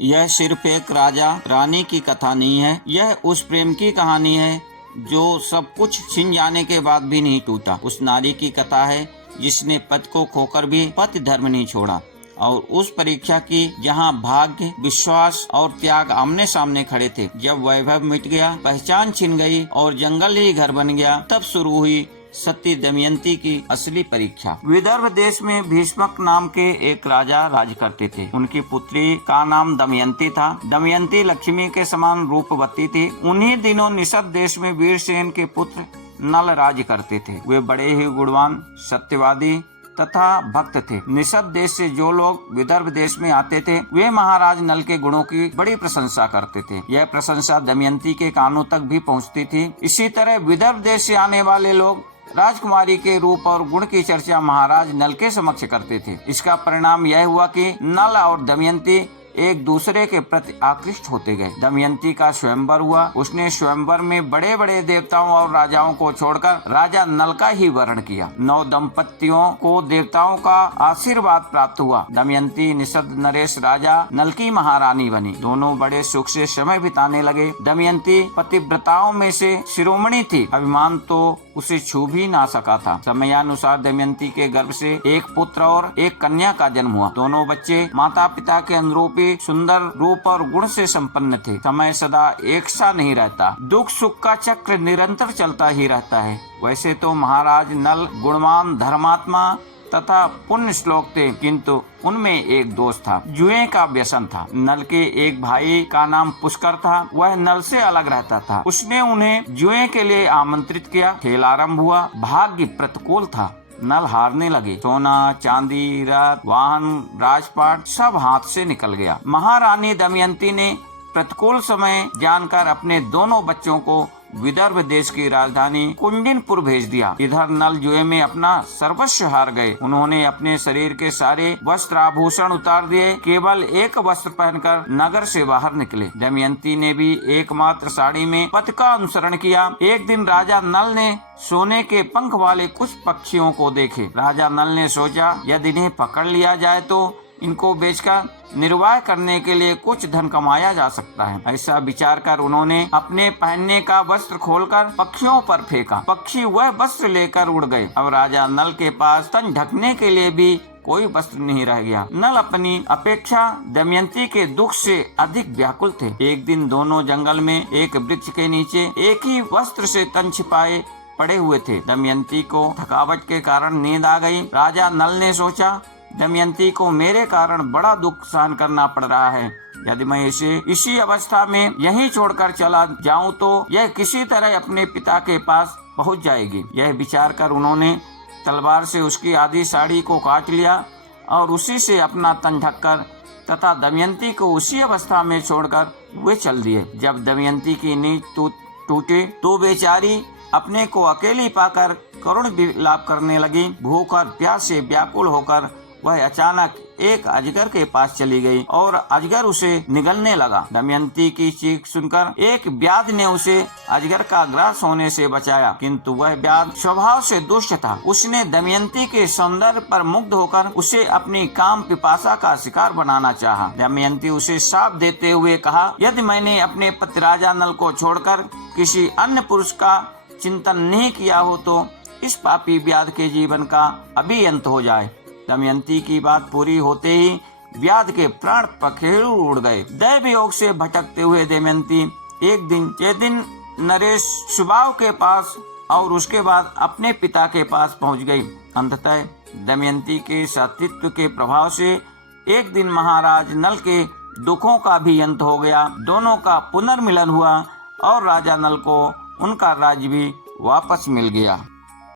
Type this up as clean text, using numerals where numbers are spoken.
यह सिर्फ एक राजा रानी की कथा नहीं है, यह उस प्रेम की कहानी है जो सब कुछ छिन जाने के बाद भी नहीं टूटा। उस नारी की कथा है जिसने पद को खोकर भी पति धर्म नहीं छोड़ा, और उस परीक्षा की जहां भाग्य, विश्वास और त्याग आमने सामने खड़े थे। जब वैभव मिट गया, पहचान छिन गई और जंगल ही घर बन गया, तब शुरू हुई सती दमयंती की असली परीक्षा। विदर्भ देश में भीष्मक नाम के एक राजा राज करते थे। उनकी पुत्री का नाम दमयंती था। दमयंती लक्ष्मी के समान रूपवती थी। उन्हीं दिनों निषद देश में वीरसेन के पुत्र नल राज करते थे। वे बड़े ही गुणवान, सत्यवादी तथा भक्त थे। निषद देश से जो लोग विदर्भ देश में आते थे, वे महाराज नल के गुणों की बड़ी प्रशंसा करते थे। यह प्रशंसा दमयंती के कानों तक भी पहुंचती थी। इसी तरह विदर्भ देश से आने वाले लोग राजकुमारी के रूप और गुण की चर्चा महाराज नल के समक्ष करते थे। इसका परिणाम यह हुआ कि नल और दमयंती एक दूसरे के प्रति आकृष्ट होते गए। दमयंती का स्वयंवर हुआ। उसने स्वयंवर में बड़े बड़े देवताओं और राजाओं को छोड़कर राजा नल का ही वर्ण किया। 9 दंपतियों को देवताओं का आशीर्वाद प्राप्त हुआ। दमयंती निषद नरेश राजा नल की महारानी बनी। दोनों बड़े सुख से समय बिताने लगे। दमयंती पतिव्रताओं में से शिरोमणि थी। अभिमान तो उसे छू भी ना सका था। समयानुसार दमयंती के गर्भ से एक पुत्र और एक कन्या का जन्म हुआ। दोनों बच्चे माता पिता के अनुरूपी सुंदर रूप और गुण से संपन्न थे। समय सदा एक सा नहीं रहता, दुख सुख का चक्र निरंतर चलता ही रहता है। वैसे तो महाराज नल गुणवान, धर्मात्मा तथा पुण्य श्लोक थे, किंतु उनमें एक दोष था, जुए का व्यसन था। नल के एक भाई का नाम पुष्कर था। वह नल से अलग रहता था। उसने उन्हें जुए के लिए आमंत्रित किया। खेल आरंभ हुआ। भाग्य प्रतिकूल था। नल हारने लगे। सोना, चांदी, रथ, वाहन, राजपाट सब हाथ से निकल गया। महारानी दमयंती ने प्रतिकूल समय जानकर अपने दोनों बच्चों को विदर्भ देश की राजधानी कुंडिनपुर भेज दिया। इधर नल जुए में अपना सर्वस्व हार गए। उन्होंने अपने शरीर के सारे वस्त्र आभूषण उतार दिए। केवल एक वस्त्र पहनकर नगर से बाहर निकले। दमयंती ने भी एकमात्र साड़ी में पथ का अनुसरण किया। एक दिन राजा नल ने सोने के पंख वाले कुछ पक्षियों को देखे। राजा नल ने सोचा, यदि इन्हें पकड़ लिया जाए तो इनको बेचकर निर्वाह करने के लिए कुछ धन कमाया जा सकता है। ऐसा विचार कर उन्होंने अपने पहनने का वस्त्र खोलकर पक्षियों पर फेंका। पक्षी वह वस्त्र लेकर उड़ गए। अब राजा नल के पास तन ढकने के लिए भी कोई वस्त्र नहीं रह गया। नल अपनी अपेक्षा दमयंती के दुख से अधिक व्याकुल थे। एक दिन दोनों जंगल में एक वृक्ष के नीचे एक ही वस्त्र से तन छिपाए पड़े हुए थे। दमयंती को थकावट के कारण नींद आ गई। राजा नल ने सोचा, दमयंती को मेरे कारण बड़ा दुख सहन करना पड़ रहा है। यदि मैं इसे इसी अवस्था में यहीं छोड़कर चला जाऊं तो यह किसी तरह अपने पिता के पास पहुंच जाएगी। यह विचार कर उन्होंने तलवार से उसकी आधी साड़ी को काट लिया और उसी से अपना तन ढककर तथा दमयंती को उसी अवस्था में छोड़कर वे चल दिए। जब दमयंती की नींद टूटे तो बेचारी अपने को अकेली पाकर करुण विलाप करने लगी। भूख और प्यास से व्याकुल होकर वह अचानक एक अजगर के पास चली गई और अजगर उसे निगलने लगा। दमयंती की चीख सुनकर एक व्याध ने उसे अजगर का ग्रास होने से बचाया, किंतु वह व्याध स्वभाव से दुष्ट था। उसने दमयंती के सौंदर्य पर मुग्ध होकर उसे अपनी काम पिपासा का शिकार बनाना चाहा। दमयंती उसे शाप देते हुए कहा, यदि मैंने अपने पति राजा नल को छोड़कर किसी अन्य पुरुष का चिंतन नहीं किया हो तो इस पापी व्याध के जीवन का अभी अंत हो जाए। दमयंती की बात पूरी होते ही व्याध के प्राण पखेरु उड़ गए। दैव योग से भटकते हुए दमयंती एक दिन नरेश सुबाव के पास और उसके बाद अपने पिता के पास पहुंच गई। अंततः दमयंती के सतीत्व के प्रभाव से एक दिन महाराज नल के दुखों का भी अंत हो गया। दोनों का पुनर्मिलन हुआ और राजा नल को उनका राज्य भी वापस मिल गया।